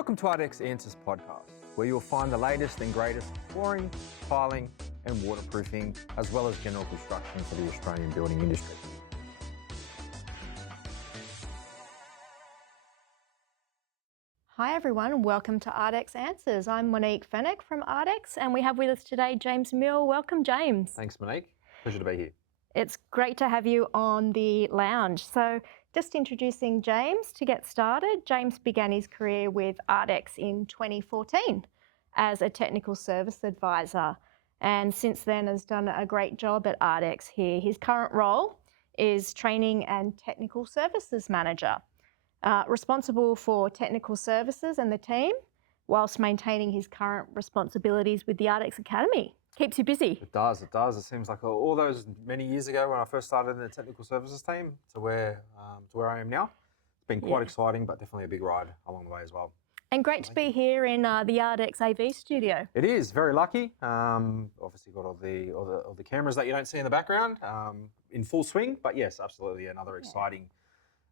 Welcome to Ardex Answers podcast, where you'll find the latest and greatest flooring, tiling and waterproofing, as well as general construction for the Australian building industry. Hi everyone and welcome to Ardex Answers. I'm Monique Fennick from Ardex and we have with us today James Mill. Welcome James. Thanks Monique, pleasure to be here. It's great to have you on the lounge. So just introducing James to get started. James began his career with Ardex in 2014 as a technical service advisor and since then has done a great job at Ardex here. His current role is Training and Technical Services Manager. Responsible for technical services and the team, whilst maintaining his current responsibilities with the Ardex Academy. Keeps you busy. It does. It seems like all those many years ago when I first started in the technical services team to where I am now. It's been quite exciting, but definitely a big ride along the way as well. And great to be here in the Ardex AV studio. It is, very lucky. Obviously got all the cameras that you don't see in the background in full swing, but yes, absolutely another exciting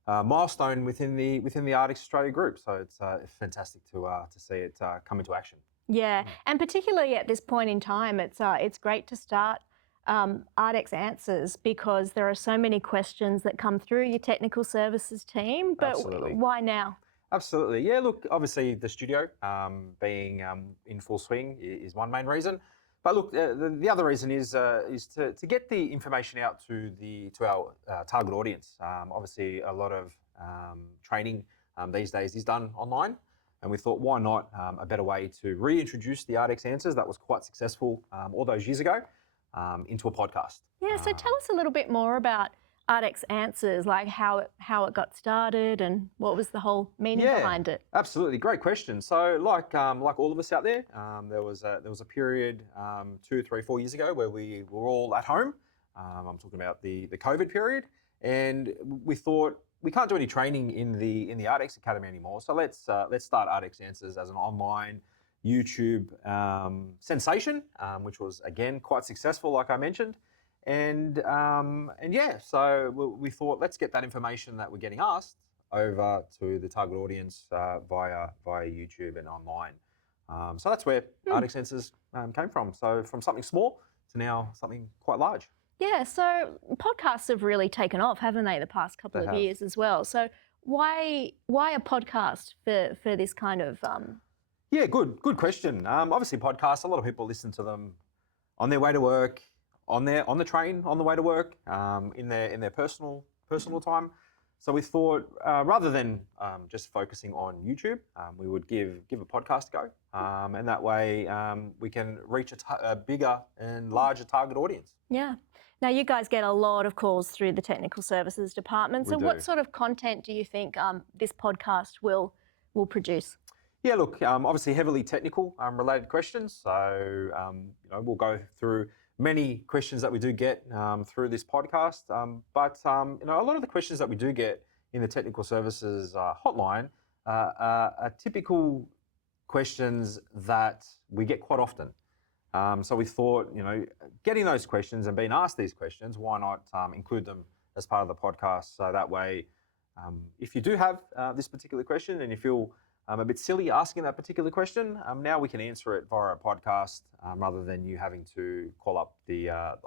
milestone within the Ardex Australia group. So it's fantastic to see it come into action. Yeah, and particularly at this point in time, it's great to start Ardex Answers because there are so many questions that come through your technical services team. But Absolutely. Why now? Absolutely, yeah. Look, obviously the studio being in full swing is one main reason. But look, the other reason is to get the information out to our target audience. Obviously, a lot of training these days is done online, and we thought, why not a better way to reintroduce the Ardex Answers that was quite successful all those years ago into a podcast. Yeah, so tell us a little bit more about Ardex Answers, like how it got started and what was the whole meaning behind it. Absolutely, great question. So like all of us out there, there was a period 2, 3, 4 years ago where we were all at home. I'm talking about the COVID period, and we thought we can't do any training in the Ardex Academy anymore. So let's start Ardex Answers as an online YouTube sensation, which was again quite successful, like I mentioned. And yeah, so we thought, let's get that information that we're getting asked over to the target audience via YouTube and online. So that's where Ardex Answers came from. So from something small to now something quite large. Yeah, so podcasts have really taken off, haven't they, the past couple of years as well. So why a podcast for this kind of... Yeah, good question. Obviously podcasts, a lot of people listen to them on their way to work, on the train, on the way to work, in their personal time. So we thought rather than just focusing on YouTube, we would give a podcast a go, and that way we can reach a bigger and larger target audience. Yeah. Now you guys get a lot of calls through the technical services department. So what sort of content do you think this podcast will produce? Yeah, look, obviously heavily technical related questions. So we'll go through many questions that we do get through this podcast, but a lot of the questions that we do get in the technical services hotline are typical questions that we get quite often. So we thought, getting those questions and being asked these questions, why not include them as part of the podcast? So that way, if you do have this particular question and you feel a bit silly asking that particular question, now we can answer it via a podcast rather than you having to call up the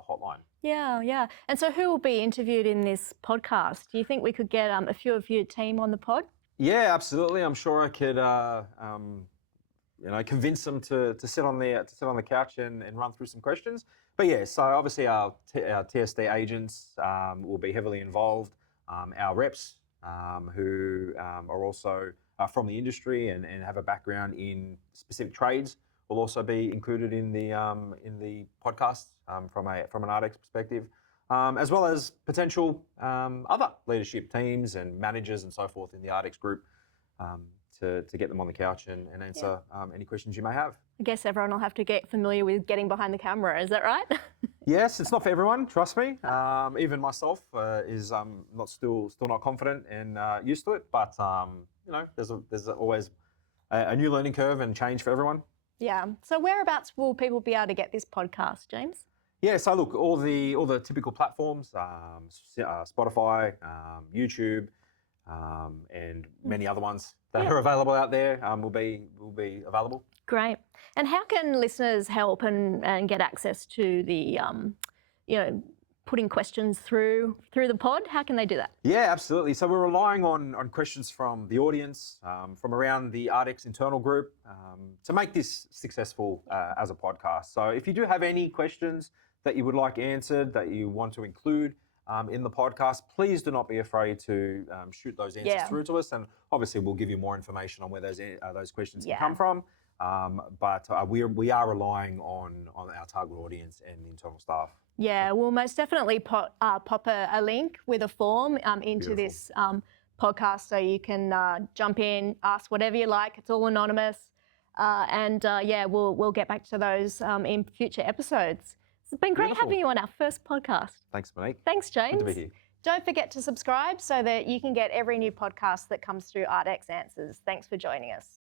hotline. Yeah. And so who will be interviewed in this podcast? Do you think we could get a few of your team on the pod? Yeah, absolutely. I'm sure I could convince them to sit on the couch and run through some questions. But yeah, so obviously our TSD agents will be heavily involved. Our reps who are also from the industry and have a background in specific trades will also be included in the podcast from an Ardex perspective, as well as potential other leadership teams and managers and so forth in the Ardex group to get them on the couch and answer any questions you may have. I guess everyone will have to get familiar with getting behind the camera, is that right? Yes, it's not for everyone, trust me. Even myself is still not confident and used to it, but there's always a new learning curve and change for everyone. Yeah. So whereabouts will people be able to get this podcast, James? Yeah, so look, all the typical platforms, Spotify, YouTube, and many other ones that Yeah. are available out there will be available. Great. And how can listeners help and get access to the, putting questions through the pod? How can they do that? Yeah, absolutely. So we're relying on questions from the audience, from around the Ardex internal group, to make this successful as a podcast. So if you do have any questions that you would like answered, that you want to include in the podcast, please do not be afraid to shoot those answers through to us. And obviously, we'll give you more information on where those questions can come from. But we are relying on our target audience and the internal staff. Yeah, we'll most definitely pop a link with a form into this podcast, so you can jump in, ask whatever you like. It's all anonymous, and we'll get back to those in future episodes. It's been great having you on our first podcast. Thanks, Monique. Thanks, James. Good to be here. Don't forget to subscribe so that you can get every new podcast that comes through Ardex Answers. Thanks for joining us.